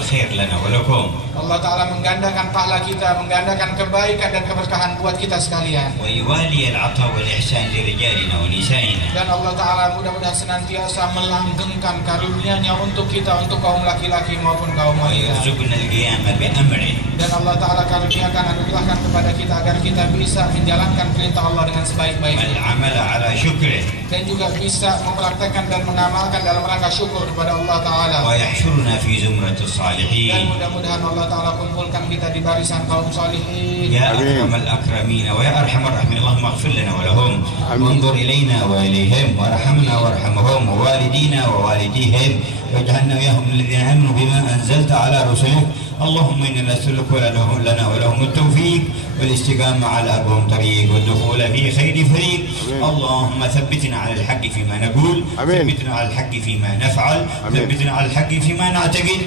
الخير لنا ولكم. Allah Ta'ala menggandakan pahala kita, menggandakan kebaikan dan keberkahan buat kita sekalian. ويوالي العطاء والإحسان لرجالنا ونسائنا. Dan Allah Ta'ala mudah-mudahan senantiasa melanggengkan karunia-Nya untuk kita, untuk kaum laki-laki maupun kaum wanita. ويرزقنا القيام بأمره. Dan Allah Ta'ala karuniakan, anugerahkan kepada kita agar kita bisa menjalankan perintah Allah dengan sebaik-baiknya. والعمل على شكره. Dan juga bisa mempraktekkan dan mengamalkan dalam rangka syukur kepada Allah Ta'ala. ويحشرنا في زمرة Dan الصالحين. mudah-mudahan Allah Ta'ala kumpulkan kita di barisan kaum salihin. يا أكرم الأكرمين ويا أرحم الراحمين اللهم اغفر لنا ولهم وانظر إلينا وإليهم وارحمنا وارحمهم ووالدينا ووالديهم واجعلنا وإياهم من الذين آمنوا بما أنزلت على رسلك. اللهم إنا نسألك لنا ولهم التوفيق والاستقامة على أربهم طريق والدخول في خير فريق. اللهم ثبتنا على الحق فيما نقول، ثبتنا على الحق فيما نفعل، ثبتنا على الحق فيما نعتقد.